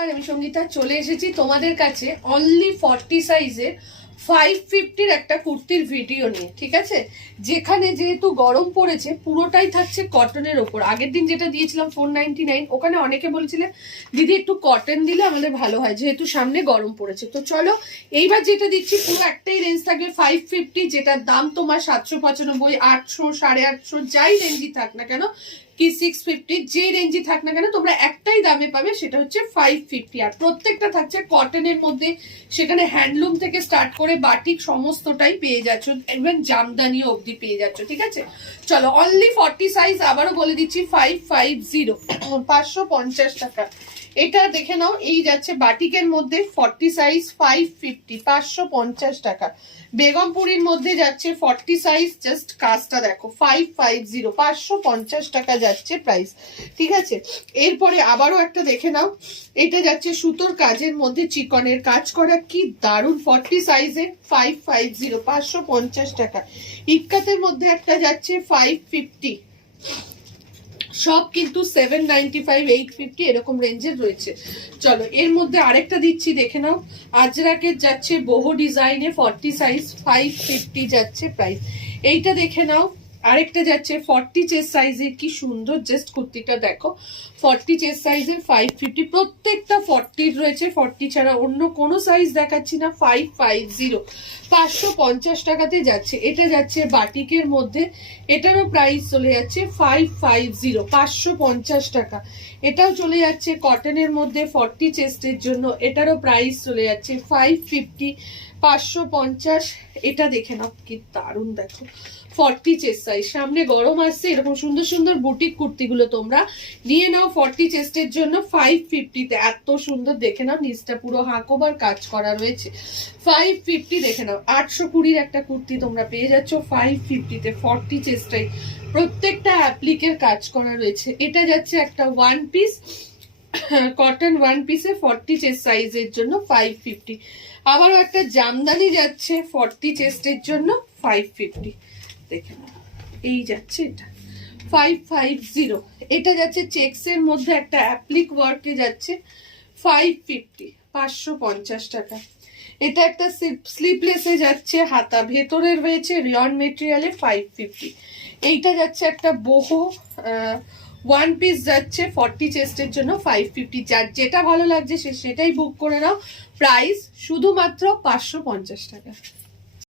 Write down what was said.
আর আমি সঙ্গীতা চলে এসেছি তোমাদের কাছে অনলি 40 সাইজের 550 একটা কুর্তির ভিডিও নিয়ে। ঠিক আছে, যেখানে যেহেতু গরম পড়েছে পুরোটাই থাকছে কটনের ওপর। আগের দিন যেটা দিয়েছিলাম 499, ওখানে অনেকে বলছিলে দিদি একটু কটন দিলে আমাদের ভালো হয় যেহেতু সামনে গরম পড়েছে। তো চলো এইবার যেটা দিচ্ছি পুরো একটাই রেঞ্জ থাকবে 550, যেটার দাম তোমার 795, 800, 850 যাই রেঞ্জই থাক না কেন, কি 650 যে রেঞ্জে থাক না কেন তোমরা একটাই দামে পাবে, সেটা হচ্ছে 550। আর প্রত্যেকটা থাকছে কটনের মধ্যে, সেখানে হ্যান্ডলুম থেকে স্টার্ট করে বাটিক সমস্তটাই পেয়ে যাচ্ছ, ইভেন জামদানিও অবধি পেয়ে যাচ্ছ। ঠিক আছে, চলো অনলি 40 সাইজ আবারও বলে দিচ্ছি 550, 550 টাকা। এটা দেখে নাও, এই যাচ্ছে বাটিকের মধ্যে 40 সাইজ 550, 550 টাকা। বেগমপুরীর মধ্যে যাচ্ছে 40 সাইজ, জাস্ট কাজটা দেখো 550, 550 টাকা যাচ্ছে প্রাইস। ঠিক আছে, এরপরে আবারও একটা দেখে নাও, এটা যাচ্ছে সুতোর কাজের মধ্যে চিকনের কাজ করা, কি দারুণ 40 সাইজে 550, 550 টাকা। ইক্কাতের মধ্যে একটা যাচ্ছে 550, সব কিন্তু 795, 850 এরকম রেঞ্জের রয়েছে। চলো এর মধ্যে আরেকটা দিচ্ছি দেখে নাও, আজরাকের যাচ্ছে বহু ডিজাইনে 40 সাইজ 550 যাচ্ছে প্রাইস। এইটা দেখে নাও, আরেকটা যাচ্ছে 40 চেস্ট সাইজের, কি সুন্দর জাস্ট কুর্তিটা দেখো, 40 চেস্ট সাইজের 550, প্রত্যেকটা 40 রয়েছে, 40 ছাড়া অন্য কোনো সাইজ দেখাচ্ছি না। 550, 550 টাকাতে যাচ্ছে। এটা যাচ্ছে বাটিকের মধ্যে, এটারও প্রাইস চলে যাচ্ছে 550, 550 টাকা। এটাও চলে যাচ্ছে কটনের মধ্যে 40 চেস্টের জন্য, এটারও প্রাইস চলে যাচ্ছে 550, 550। এটা দেখে নাও কি দারুণ, দেখো 40 চেস্ট সাইজ, সামনে গরম আসছে, এরকম সুন্দর সুন্দর বুটিক কুর্তিগুলো তোমরা নিয়ে নাও 40 চেস্টের জন্য 550 তে। এত সুন্দর দেখে নাও, নিচটা পুরো হাঁকোবার কাজ করা রয়েছে 550। দেখে নাও 820 একটা কুর্তি তোমরা পেয়ে যাচ্ছ 550 তে, 40 চেস্টাই, প্রত্যেকটা অ্যাপ্লিকের কাজ করা রয়েছে। এটা যাচ্ছে একটা ওয়ান পিস, কটন ওয়ান পিসে 40 চেস্ট সাইজের জন্য 550। আবারও একটা জামদানি যাচ্ছে 40 চেস্টের জন্য 550। দেখে নাও, এই যাচ্ছে এটা 550। এটা যাচ্ছে চেক্সের মধ্যে একটা অ্যাপ্লিক ওয়ার্কে যাচ্ছে 550, 550 টাকা। এটা একটা স্লিপলেসে যাচ্ছে, হাতা ভেতরের রয়েছে রিয়ন মেটেরিয়ালে 550। এইটা যাচ্ছে একটা বহু ওয়ান পিস যাচ্ছে 40 চেস্টের জন্য 550। যার যেটা ভালো লাগছে সে সেটাই বুক করে নাও, প্রাইস শুধুমাত্র 550 টাকা।